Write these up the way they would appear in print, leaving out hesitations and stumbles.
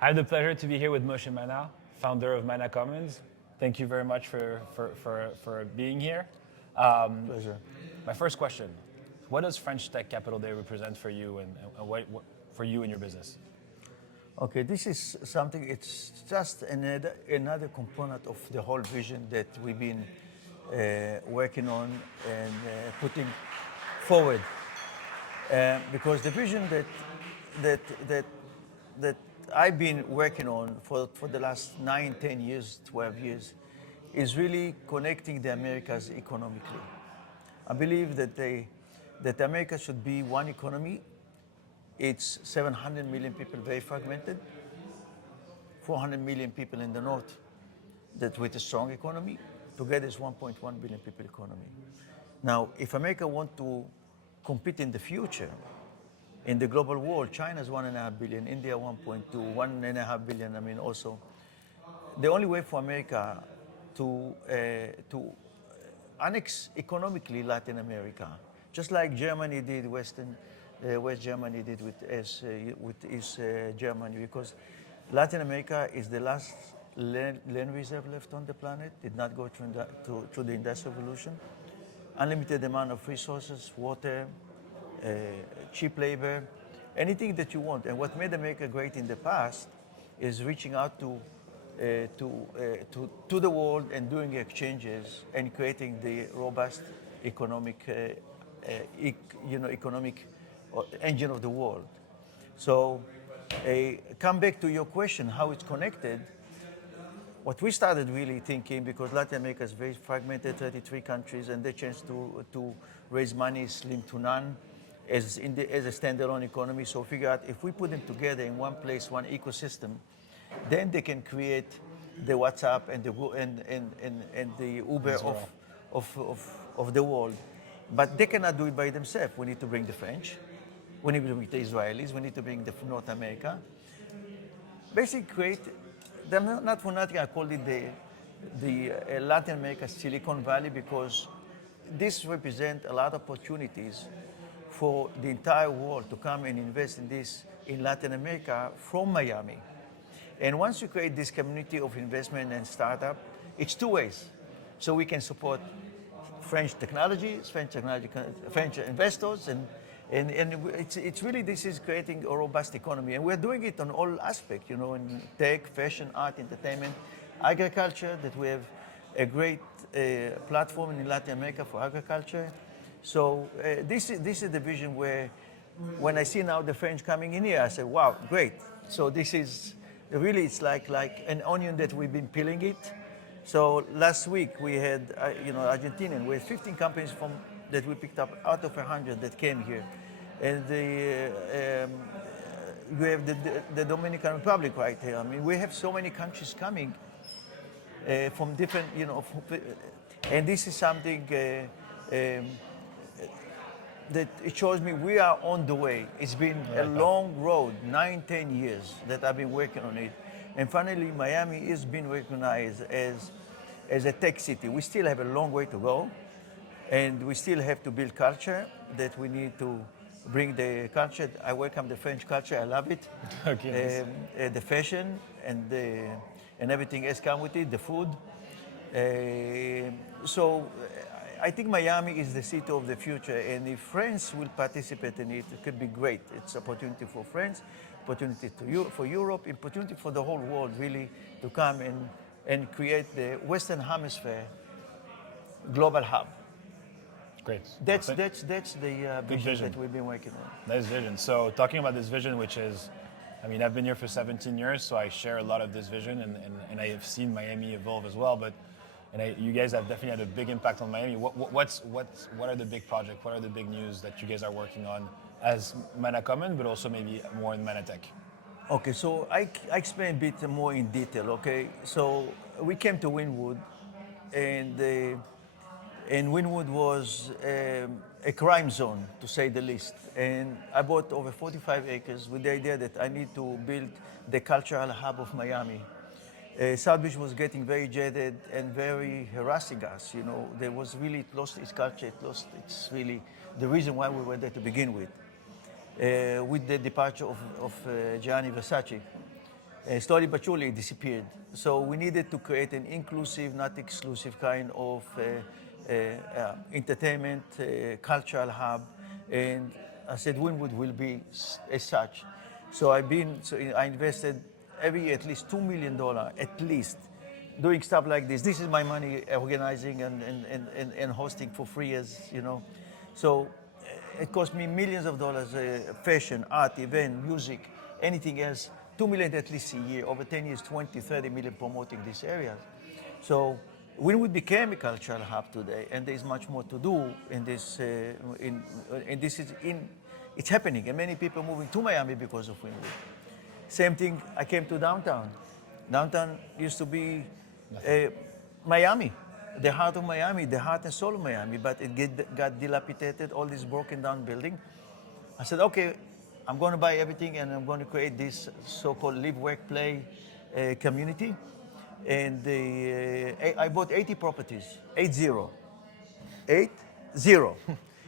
I have the pleasure to be here with Moishe Mana, founder of Mana Commons. Thank you very much for being here. Pleasure. My first question, what does French Tech Capital Day represent for you and what for you and your business? Okay, this is something, it's just another component of the whole vision that we've been working on and putting forward. Because the vision that, that, that I've been working on for the last 9, 10 years, 12 years, is really connecting the Americas economically. I believe that America should be one economy. It's 700 million people, very fragmented. 400 million people in the north, that with a strong economy, together is 1.1 billion people economy. Now, if America want to compete in the future, in the global world, China's 1.5 billion, India 1.2, 1.5 billion. I mean, also, the only way for America to annex economically Latin America, just like Germany did, West Germany did with East Germany, because Latin America is the last land reserve left on the planet, did not go through the Industrial Revolution. Unlimited amount of resources, water, cheap labor, anything that you want. And what made America great in the past is reaching out to the world and doing exchanges and creating the robust economic, economic engine of the world. So, come back to your question, how it's connected. What we started really thinking, because Latin America is very fragmented, 33 countries, and the chance to raise money is slim to none as a standalone economy. So figure out if we put them together in one place, one ecosystem, then they can create the WhatsApp and the Uber of the world. But they cannot do it by themselves. We need to bring the French, we need to bring the Israelis, we need to bring the North America. Basically create, not for nothing I called it the Latin America Silicon Valley, because this represents a lot of opportunities for the entire world to come and invest in this in Latin America from Miami. And once you create this community of investment and startup, it's two ways. So we can support French technologies, French investors, and it's really, this is creating a robust economy. And we're doing it on all aspects, in tech, fashion, art, entertainment, agriculture, that we have a great platform in Latin America for agriculture. So this is the vision where, when I see now the French coming in here, I say, wow, great. So this is, really, it's like an onion that we've been peeling it. So last week we had, Argentinian, we had 15 companies that we picked up out of 100 that came here. And you have the Dominican Republic right here. I mean, we have so many countries coming from different, and this is something that it shows me we are on the way. It's been a long road, 9, 10 years that I've been working on it. And finally, Miami is being recognized as a tech city. We still have a long way to go, and we still have to build culture, that we need to bring the culture. I welcome the French culture, I love it. Okay. The fashion and everything else come with it, the food. So I think Miami is the city of the future, and if France will participate in it, it could be great. It's opportunity for France, opportunity for Europe, opportunity for the whole world, really, to come and create the Western Hemisphere global hub. Great. That's the vision that we've been working on. Nice vision. So talking about this vision, which is, I've been here for 17 years, so I share a lot of this vision, and I have seen Miami evolve as well. But you guys have definitely had a big impact on Miami. What are the big projects? What are the big news that you guys are working on as Mana Common, but also maybe more in Mana Tech? Okay, so I explain a bit more in detail. Okay, so we came to Wynwood, and Wynwood was a crime zone, to say the least. And I bought over 45 acres with the idea that I need to build the cultural hub of Miami. South Beach was getting very jaded and very harassing us. There was really, it lost its culture, it's really the reason why we were there to begin with the departure of Gianni Versace. Slowly but surely it disappeared. So we needed to create an inclusive, not exclusive kind of entertainment, cultural hub, and I said Winwood will be as such. So I invested every year at least $2 million, at least, doing stuff like this. This is my money organizing and hosting for free, as you know. So it cost me millions of dollars, fashion, art, event, music, anything else, 2 million at least a year, over 10 years, 20, 30 million promoting these areas. So when we became a cultural hub today, and there's much more to do in this, and this is it's happening, and many people moving to Miami because of Winwood. Same thing, I came to downtown. Downtown used to be Miami, the heart of Miami, the heart and soul of Miami, but got dilapidated, all this broken down building. I said, okay, I'm going to buy everything and I'm going to create this so-called live, work, play community. And I bought 80 properties, 80, 80.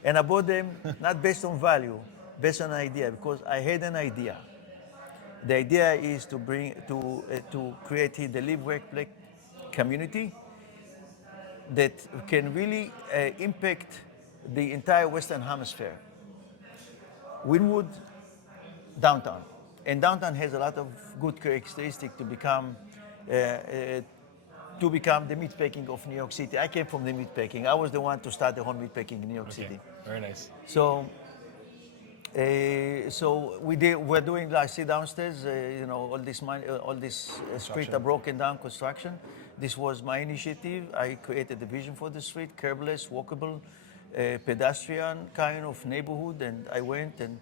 And I bought them not based on value, based on idea, because I had an idea. The idea is to create here the live, work, play community that can really impact the entire Western Hemisphere. Winwood, downtown, and downtown has a lot of good characteristics to become the meat packing of New York City. I came from the meat packing. I was the one to start the whole meat packing in New York Okay, City. very nice. So we're doing, like, see downstairs, all this street are broken down construction. This was my initiative. I created the vision for the street, curbless, walkable, pedestrian kind of neighborhood, and I went and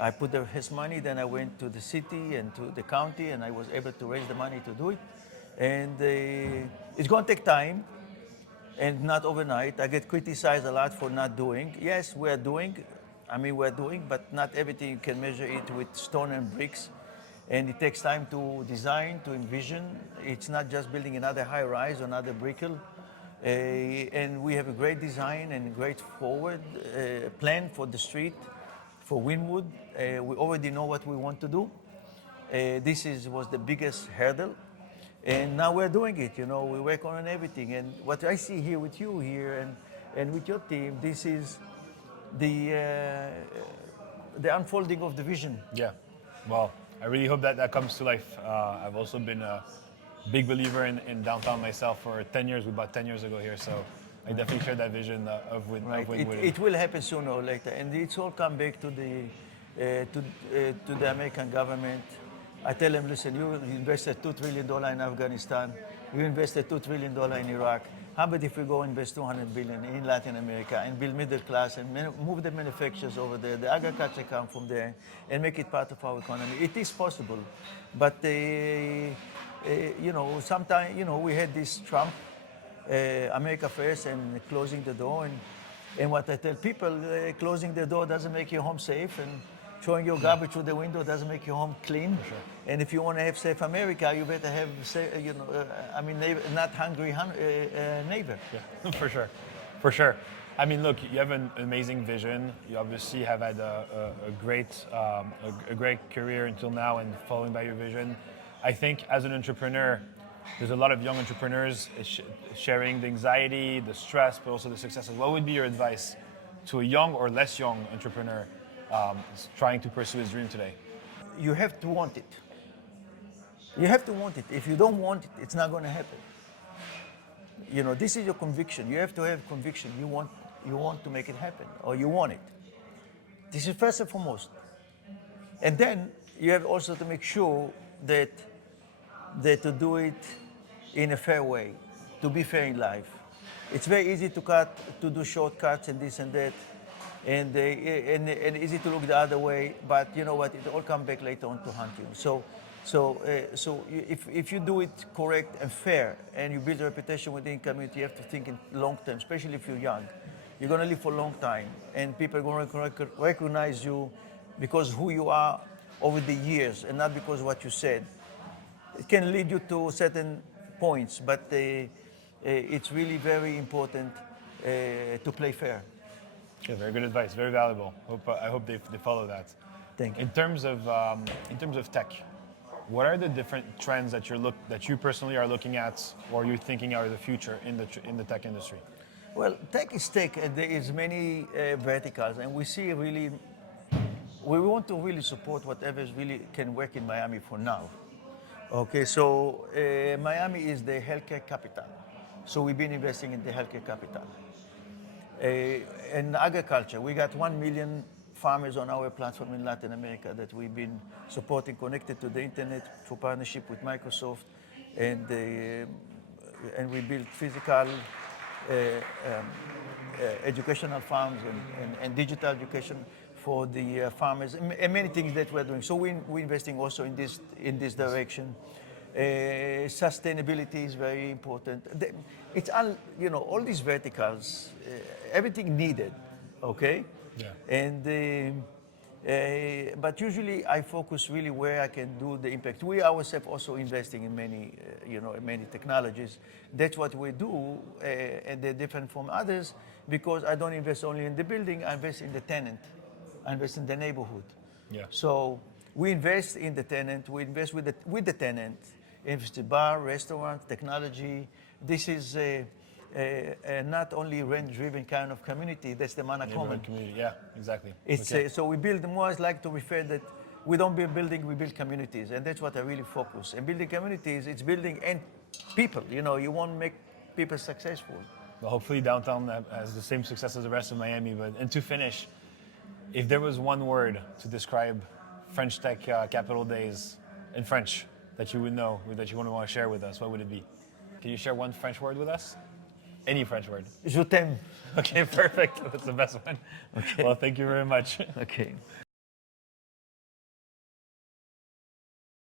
I put his money. Then I went to the city and to the county, and I was able to raise the money to do it. And it's going to take time and not overnight. I get criticized a lot for not doing. Yes, we're doing. We're doing, but not everything you can measure it with stone and bricks. And it takes time to design, to envision. It's not just building another high rise or another brickle. And we have a great design and great forward plan for the street, for Winwood. We already know what we want to do. Was the biggest hurdle. And now we're doing it, we work on everything. And what I see here with you here and with your team, this is the unfolding of the vision. Yeah, well, I really hope that comes to life. I've also been a big believer in downtown myself for 10 years. We bought 10 years ago here, so I definitely share that vision of Winwood. It will happen sooner or later, and it's all come back to the American government. I tell them, listen, you invested $2 trillion in Afghanistan, you invested $2 trillion in Iraq. How about if we go invest $200 billion in Latin America and build middle class and move the manufacturers over there, the agriculture come from there, and make it part of our economy? It is possible, but sometimes we had this Trump, America first, and closing the door. And what I tell people, closing the door doesn't make your home safe, and throwing your garbage through the window doesn't make your home clean. Sure. And if you want to have safe America, you better have, not hungry neighbor. Yeah, for sure. I mean, look, you have an amazing vision. You obviously have had a great career until now, and following by your vision. I think as an entrepreneur, there's a lot of young entrepreneurs sharing the anxiety, the stress, but also the successes. What would be your advice to a young or less young entrepreneur trying to pursue his dream today? You have to want it. You have to want it. If you don't want it, it's not going to happen. This is your conviction. You have to have conviction. You want to make it happen, or you want it. This is first and foremost. And then you have also to make sure that to do it in a fair way, to be fair in life. It's very easy to do shortcuts and this and that, and easy to look the other way. But you know what? It all comes back later on to haunt you. So if you do it correct and fair, and you build a reputation within the community, you have to think in long term, especially if you're young. You're going to live for a long time, and people are going to recognize you because who you are over the years, and not because what you said. It can lead you to certain points, but it's really very important to play fair. Yeah, very good advice, very valuable. I hope they follow that. Thank you. In terms of tech, What are the different trends that that you personally are looking at, or you're thinking are the future in the tech industry? Well, tech is tech, and there is many verticals, and we see really, we want to really support whatever really can work in Miami for now. Okay, so Miami is the healthcare capital, so we've been investing in the healthcare capital. In agriculture, we got 1 million farmers on our platform in Latin America that we've been supporting, connected to the internet through partnership with Microsoft, and we built physical educational farms and digital education for the farmers, and many things that we're doing. So we're investing also in this direction. Sustainability is very important. It's all, all these verticals, everything needed, okay? Yeah. And but usually I focus really where I can do the impact. We ourselves also investing in many, many technologies. That's what we do, and they're different from others because I don't invest only in the building. I invest in the tenant. I invest in the neighborhood. Yeah. So we invest in the tenant. We invest with the tenant. Invest in bar, restaurant, technology. This is not only rent-driven kind of community. That's the Mana Common. Community. Yeah, exactly. It's Okay. so we build more. I like to refer that we don't build building, we build communities, and that's what I really focus. And building communities, it's building and people. You want to make people successful. Well, hopefully downtown has the same success as the rest of Miami. And to finish, if there was one word to describe French Tech Capital Days in French that you would know, that you want to share with us, what would it be? Can you share one French word with us? Any French word. Je t'aime. Okay, perfect. That's the best one. Okay. Well, thank you very much. Okay.